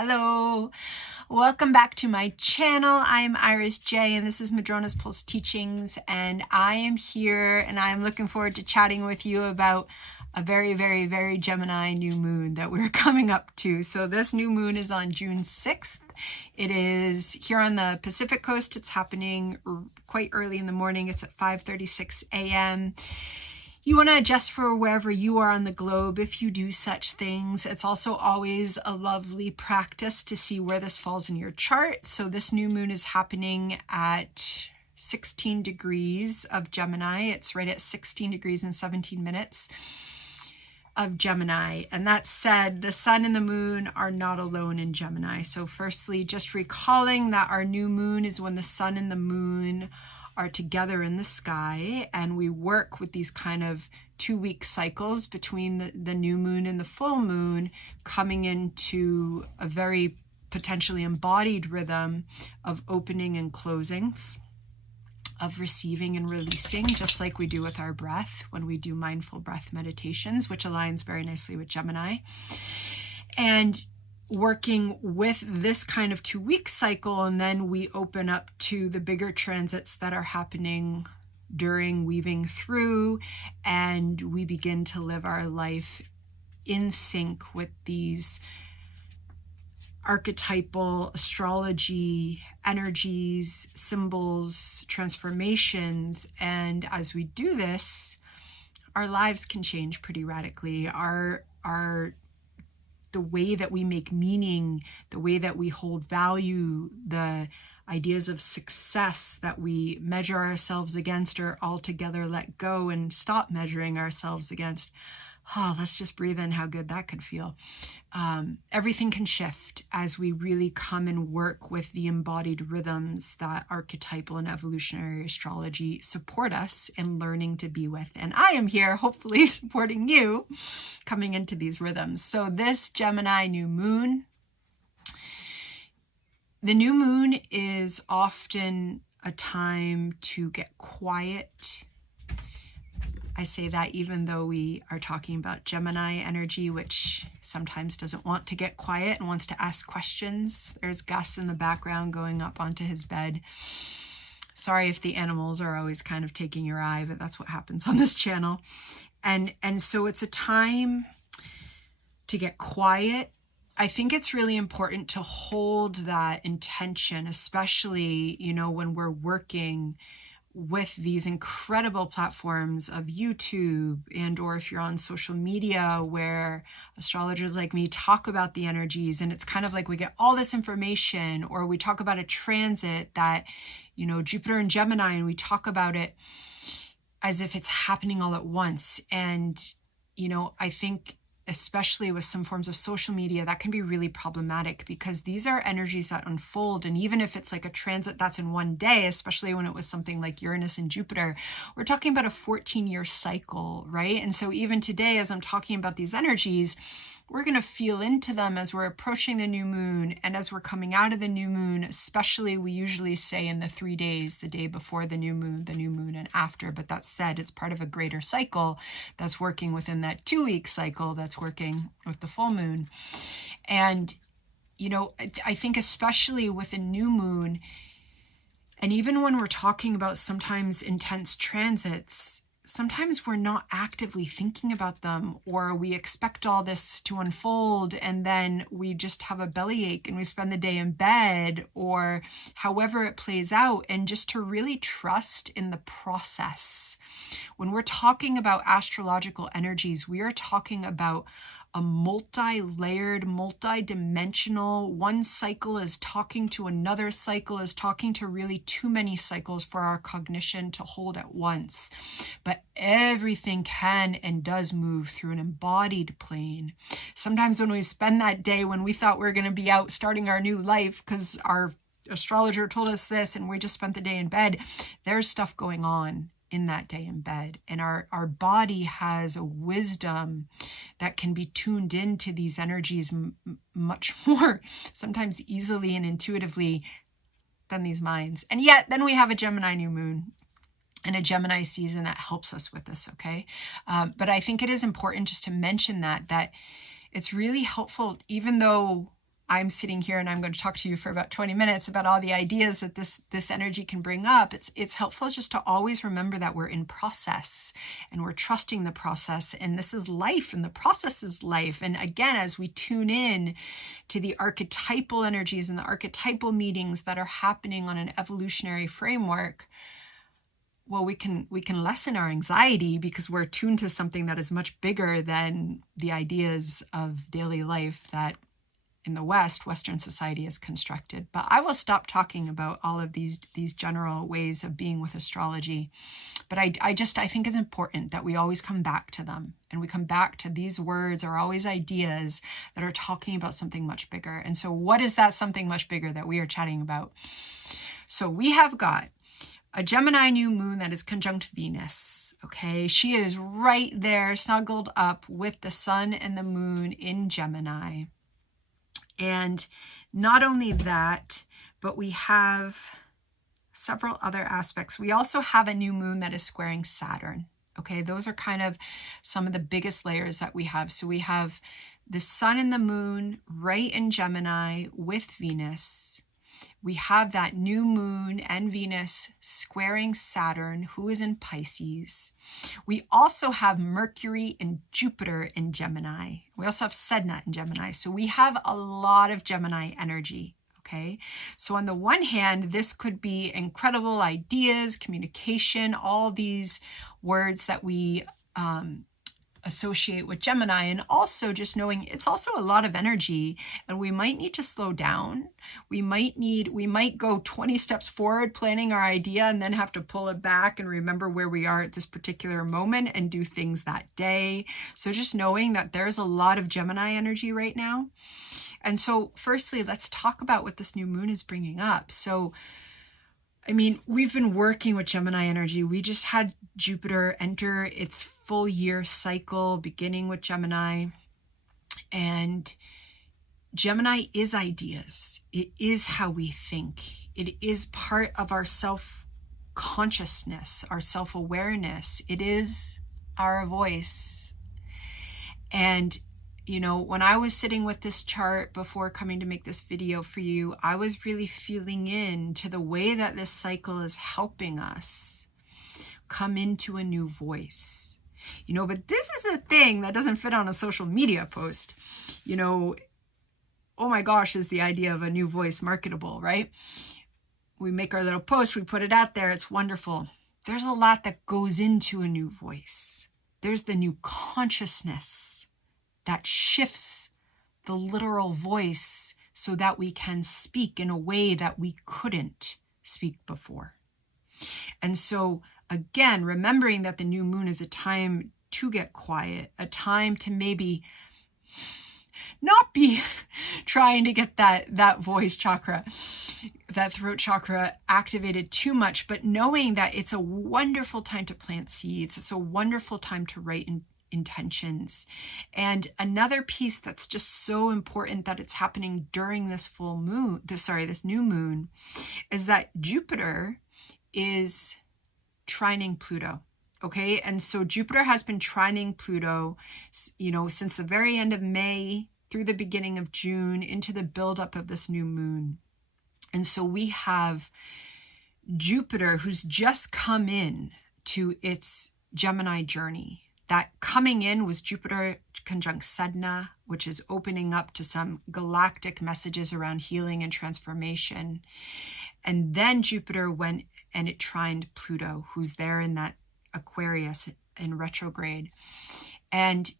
Hello, welcome back to my channel. I'm Iris J and this is Madrona's Pulse Teachings, and I am here and I'm looking forward to chatting with you about a very Gemini new moon that we're coming up to. So this new moon is on June 6th. It is here on the Pacific Coast. It's happening quite early in the morning. It's at 5:36 a.m. You want to adjust for wherever you are on the globe if you do such things. It's also always a lovely practice to see where this falls in your chart. So this new moon is happening at 16 degrees of Gemini. It's right at 16 degrees and 17 minutes of Gemini. And that said, the sun and the moon are not alone in Gemini. So firstly, just recalling that our new moon is when the sun and the moon are together in the sky, and we work with these kind of 2-week cycles between the new moon and the full moon, coming into a very potentially embodied rhythm of opening and closings, of receiving and releasing, just like we do with our breath when we do mindful breath meditations, which aligns very nicely with Gemini. And working with this kind of 2-week cycle, and then we open up to the bigger transits that are happening during weaving through, and we begin to live our life in sync with these archetypal astrology energies, symbols, transformations. And as we do this, our lives can change pretty radically. The way that we make meaning, the way that we hold value, the ideas of success that we measure ourselves against or altogether let go and stop measuring ourselves against. Let's just breathe in how good that could feel. Everything can shift as we really come and work with the embodied rhythms that archetypal and evolutionary astrology support us in learning to be with. And I am here, hopefully supporting you coming into these rhythms. So this Gemini new moon, the new moon is often a time to get quiet. I say that even though we are talking about Gemini energy, which sometimes doesn't want to get quiet and wants to ask questions. There's Gus in the background going up onto his bed. Sorry if the animals are always kind of taking your eye, but that's what happens on this channel. And so it's a time to get quiet. I think it's really important to hold that intention, especially, when we're working with these incredible platforms of YouTube, and or if you're on social media where astrologers like me talk about the energies, and it's kind of like we get all this information, or we talk about a transit that, Jupiter and Gemini, and we talk about it as if it's happening all at once. And, I think especially with some forms of social media, that can be really problematic because these are energies that unfold. And even if it's like a transit that's in one day, especially when it was something like Uranus and Jupiter, we're talking about a 14-year cycle, right? And so even today, as I'm talking about these energies, we're going to feel into them as we're approaching the new moon and as we're coming out of the new moon, especially we usually say in the 3 days, the day before the new moon, and after. But that said, it's part of a greater cycle that's working within that 2-week cycle that's working with the full moon. And, I think especially with a new moon, and even when we're talking about sometimes intense transits, sometimes we're not actively thinking about them, or we expect all this to unfold and then we just have a bellyache and we spend the day in bed, or however it plays out, and just to really trust in the process. When we're talking about astrological energies, we are talking about a multi-layered, multi-dimensional, one cycle is talking to another cycle, is talking to really too many cycles for our cognition to hold at once. But everything can and does move through an embodied plane. Sometimes when we spend that day when we thought we were going to be out starting our new life because our astrologer told us this and we just spent the day in bed, there's stuff going on in that day in bed. And our body has a wisdom that can be tuned into these energies much more, sometimes easily and intuitively than these minds. And yet then we have a Gemini new moon and a Gemini season that helps us with this, okay? But I think it is important just to mention that it's really helpful, even though I'm sitting here and I'm going to talk to you for about 20 minutes about all the ideas that this energy can bring up. It's helpful just to always remember that we're in process and we're trusting the process, and this is life and the process is life. And again, as we tune in to the archetypal energies and the archetypal meetings that are happening on an evolutionary framework, well, we can lessen our anxiety because we're attuned to something that is much bigger than the ideas of daily life that in the Western society is constructed. But I will stop talking about all of these general ways of being with astrology. But I think it's important that we always come back to them, and we come back to these words are always ideas that are talking about something much bigger. And so what is that something much bigger that we are chatting about? So we have got a Gemini new moon that is conjunct Venus. Okay, she is right there snuggled up with the sun and the moon in Gemini. And not only that, but we have several other aspects. We also have a new moon that is squaring Saturn. Okay, those are kind of some of the biggest layers that we have. So we have the sun and the moon right in Gemini with Venus. We have that new moon and Venus squaring Saturn, who is in Pisces. We also have Mercury and Jupiter in Gemini. We also have Sedna in Gemini. So we have a lot of Gemini energy. Okay. So on the one hand, this could be incredible ideas, communication, all these words that we associate with Gemini, and also just knowing it's also a lot of energy and we might need to slow down. We might go 20 steps forward planning our idea and then have to pull it back and remember where we are at this particular moment and do things that day. So just knowing that there's a lot of Gemini energy right now. And so firstly, let's talk about what this new moon is bringing up. So I mean, we've been working with Gemini energy. We just had Jupiter enter its full year cycle, beginning with Gemini. And Gemini is ideas. It is how we think. It is part of our self-consciousness, our self-awareness. It is our voice. And you know, when I was sitting with this chart before coming to make this video for you, I was really feeling into the way that this cycle is helping us come into a new voice. You know, but this is a thing that doesn't fit on a social media post. You know, oh my gosh, is the idea of a new voice marketable, right? We make our little post, we put it out there, it's wonderful. There's a lot that goes into a new voice. There's the new consciousness that shifts the literal voice so that we can speak in a way that we couldn't speak before. And so again, remembering that the new moon is a time to get quiet, a time to maybe not be trying to get that voice chakra, that throat chakra activated too much, but knowing that it's a wonderful time to plant seeds. It's a wonderful time to write intentions. And another piece that's just so important that it's happening during this this new moon, is that Jupiter is trining Pluto. Okay. And so Jupiter has been trining Pluto, you know, since the very end of May through the beginning of June into the buildup of this new moon. And so we have Jupiter, who's just come in to its Gemini journey. That coming in was Jupiter conjunct Sedna, which is opening up to some galactic messages around healing and transformation. And then Jupiter went and it trined Pluto, who's there in that Aquarius in retrograde. And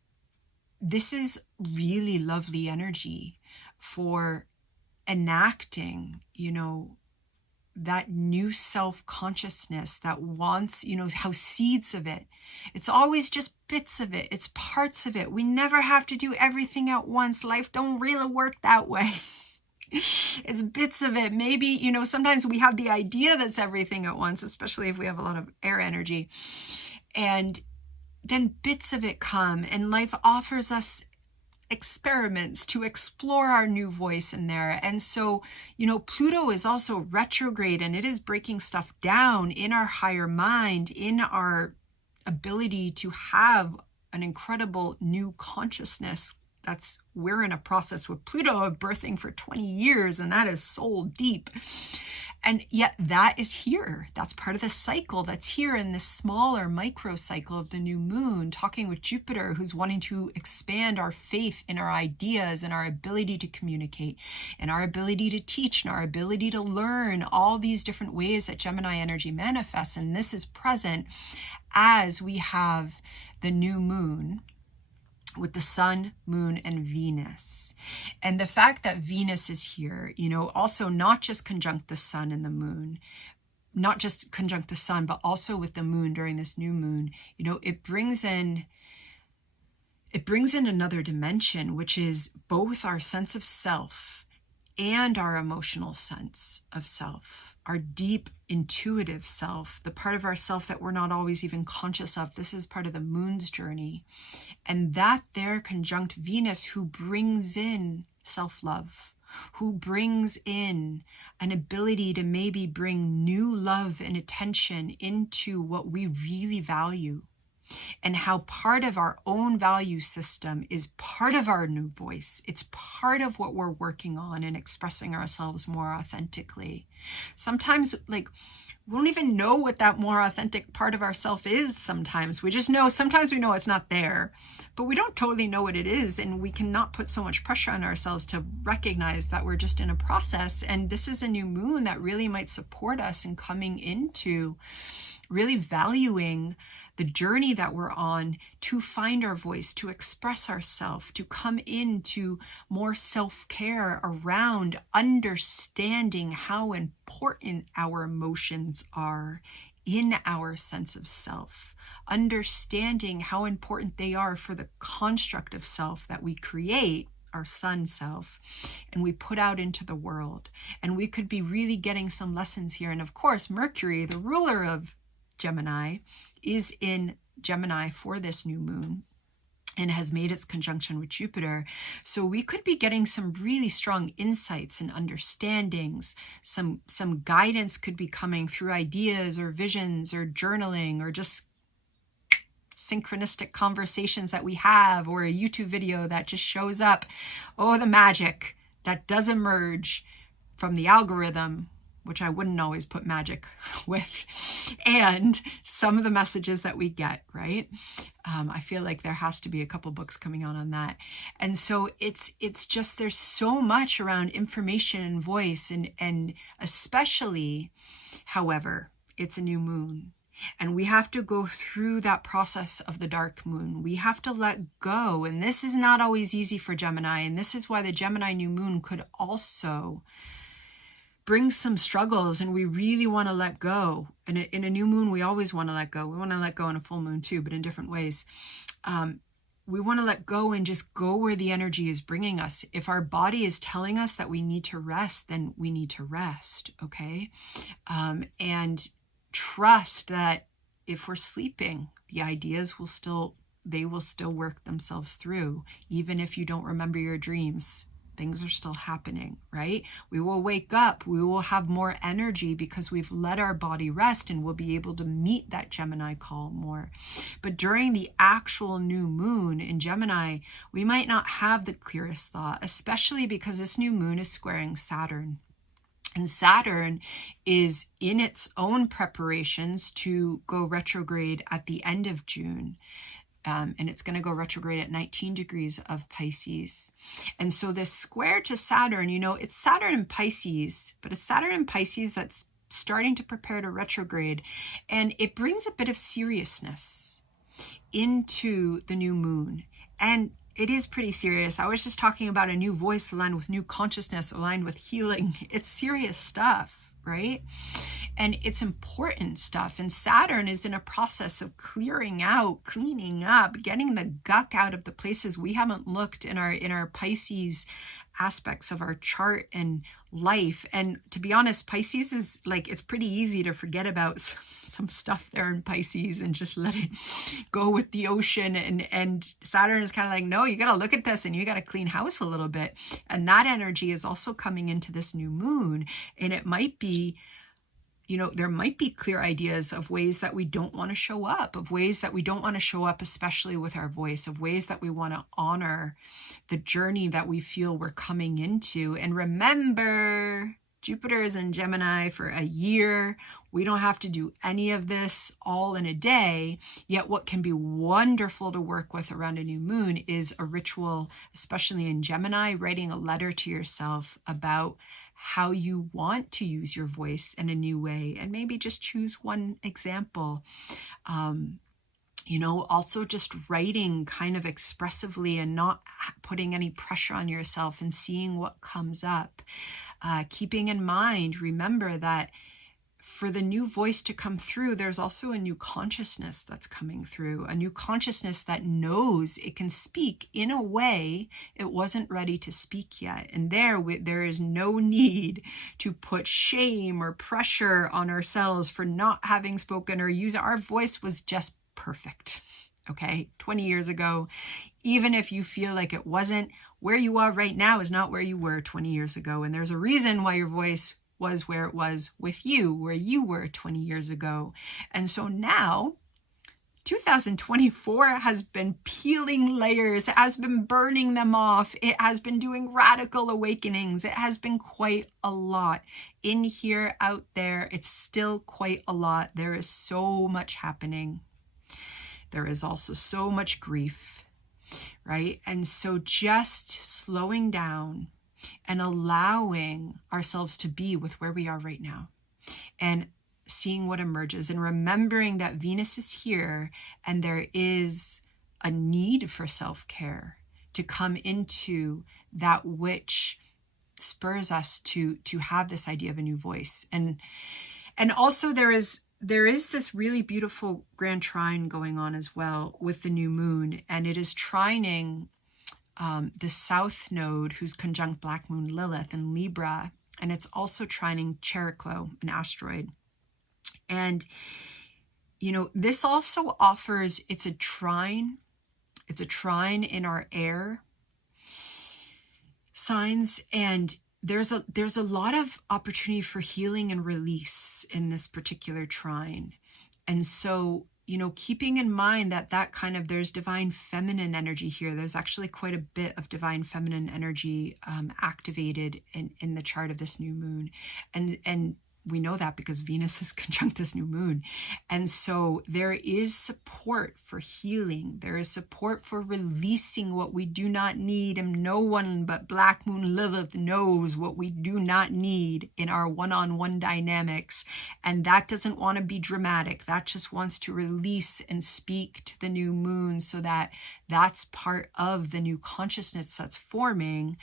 this is really lovely energy for enacting, you know, that new self-consciousness that wants, you know, how seeds of it, it's always just bits of it. It's parts of it. We never have to do everything at once. Life don't really work that way. It's bits of it. Maybe, you know, sometimes we have the idea that's everything at once, especially if we have a lot of air energy. And then bits of it come, and life offers us experiments to explore our new voice in there. And so, you know, Pluto is also retrograde, and it is breaking stuff down in our higher mind, in our ability to have an incredible new consciousness we're in a process with Pluto of birthing for 20 years, and that is soul deep. And yet that is here. That's part of the cycle that's here in this smaller micro cycle of the new moon, talking with Jupiter, who's wanting to expand our faith in our ideas and our ability to communicate and our ability to teach and our ability to learn, all these different ways that Gemini energy manifests. And this is present as we have the new moon with the sun, moon, and Venus. And the fact that Venus is here, also not just conjunct the sun and the moon, not just conjunct the sun, but also with the moon during this new moon, it brings in another dimension, which is both our sense of self and our emotional sense of self, our deep intuitive self, the part of ourself that we're not always even conscious of. This is part of the moon's journey. And that there conjunct Venus, who brings in self-love, who brings in an ability to maybe bring new love and attention into what we really value, and how part of our own value system is part of our new voice. It's part of what we're working on and expressing ourselves more authentically. Sometimes, we don't even know what that more authentic part of ourself is. Sometimes we just know, sometimes we know it's not there, but we don't totally know what it is. And we cannot put so much pressure on ourselves to recognize that we're just in a process. And this is a new moon that really might support us in coming into really valuing the journey that we're on to find our voice, to express ourselves, to come into more self-care around understanding how important our emotions are in our sense of self, understanding how important they are for the construct of self that we create, our sun self, and we put out into the world. And we could be really getting some lessons here. And of course, Mercury, the ruler of Gemini, is in Gemini for this new moon and has made its conjunction with Jupiter. So we could be getting some really strong insights and understandings. Some guidance could be coming through ideas or visions or journaling or just synchronistic conversations that we have, or a YouTube video that just shows up. Oh, the magic that does emerge from the algorithm, which I wouldn't always put magic with, and some of the messages that we get, right? I feel like there has to be a couple books coming out on that. And so it's just, there's so much around information and voice, and especially, however, it's a new moon. And we have to go through that process of the dark moon. We have to let go. And this is not always easy for Gemini. And this is why the Gemini new moon could also bring some struggles, and we really want to let go. And in a new moon, we always want to let go. We want to let go in a full moon too, but in different ways. We want to let go and just go where the energy is bringing us. If our body is telling us that we need to rest, then we need to rest, okay? And trust that if we're sleeping, the ideas will still work themselves through. Even if you don't remember your dreams, things are still happening, right? We will wake up, we will have more energy because we've let our body rest, and we'll be able to meet that Gemini call more. But during the actual new moon in Gemini, we might not have the clearest thought, especially because this new moon is squaring Saturn. And Saturn is in its own preparations to go retrograde at the end of June. And it's going to go retrograde at 19 degrees of Pisces. And so this square to Saturn, it's Saturn in Pisces, but it's Saturn in Pisces that's starting to prepare to retrograde. And it brings a bit of seriousness into the new moon. And it is pretty serious. I was just talking about a new voice aligned with new consciousness, aligned with healing. It's serious stuff, right? And it's important stuff. And Saturn is in a process of clearing out, cleaning up, getting the gunk out of the places we haven't looked in our Pisces aspects of our chart and life. And to be honest, Pisces is it's pretty easy to forget about some stuff there in Pisces and just let it go with the ocean. And Saturn is kind of no, you got to look at this and you got to clean house a little bit. And that energy is also coming into this new moon. And it might be there might be clear ideas of ways that we don't want to show up, of ways that we don't want to show up, especially with our voice, of ways that we want to honor the journey that we feel we're coming into. And remember, Jupiter is in Gemini for a year. We don't have to do any of this all in a day. Yet what can be wonderful to work with around a new moon is a ritual, especially in Gemini, writing a letter to yourself about how you want to use your voice in a new way, and maybe just choose one example. Also just writing kind of expressively and not putting any pressure on yourself and seeing what comes up. Keeping in mind, remember that for the new voice to come through, there's also a new consciousness that's coming through, a new consciousness that knows it can speak in a way it wasn't ready to speak yet. And there is no need to put shame or pressure on ourselves for not having spoken or use. Our voice was just perfect, okay? 20 years ago, even if you feel like it wasn't, where you are right now is not where you were 20 years ago. And there's a reason why your voice was where it was with you, where you were 20 years ago. And so now, 2024 has been peeling layers, it has been burning them off, it has been doing radical awakenings, it has been quite a lot. In here, out there, it's still quite a lot. There is so much happening. There is also so much grief, right? And so just slowing down and allowing ourselves to be with where we are right now and seeing what emerges, and remembering that Venus is here and there is a need for self-care to come into that which spurs us to have this idea of a new voice. And also there is this really beautiful grand trine going on as well with the new moon, and it is trining the south node, who's conjunct Black Moon Lilith in Libra, and it's also trining Chariklo, an asteroid. And, this also offers, it's a trine in our air signs, and there's a lot of opportunity for healing and release in this particular trine. And so, keeping in mind that kind of, there's divine feminine energy here. There's actually quite a bit of divine feminine energy activated in the chart of this new moon. And we know that because Venus is conjunct this new moon. And so there is support for healing. There is support for releasing what we do not need. And no one but Black Moon Lilith knows what we do not need in our one-on-one dynamics. And that doesn't want to be dramatic. That just wants to release and speak to the new moon, so that that's part of the new consciousness that's forming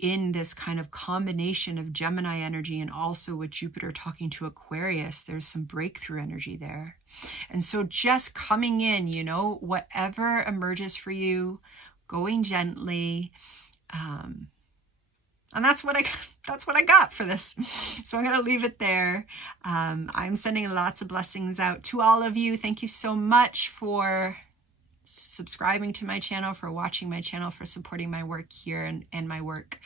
in this kind of combination of Gemini energy and also with Jupiter talking to Aquarius. There's some breakthrough energy there. And so just coming in, whatever emerges for you, going gently. And that's what I got for this. So I'm going to leave it there. I'm sending lots of blessings out to all of you. Thank you so much for subscribing to my channel, for watching my channel, for supporting my work here and my work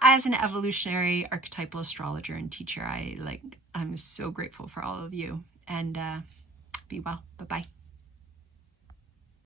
as an evolutionary archetypal astrologer and teacher. I'm so grateful for all of you, and be well. Bye-bye.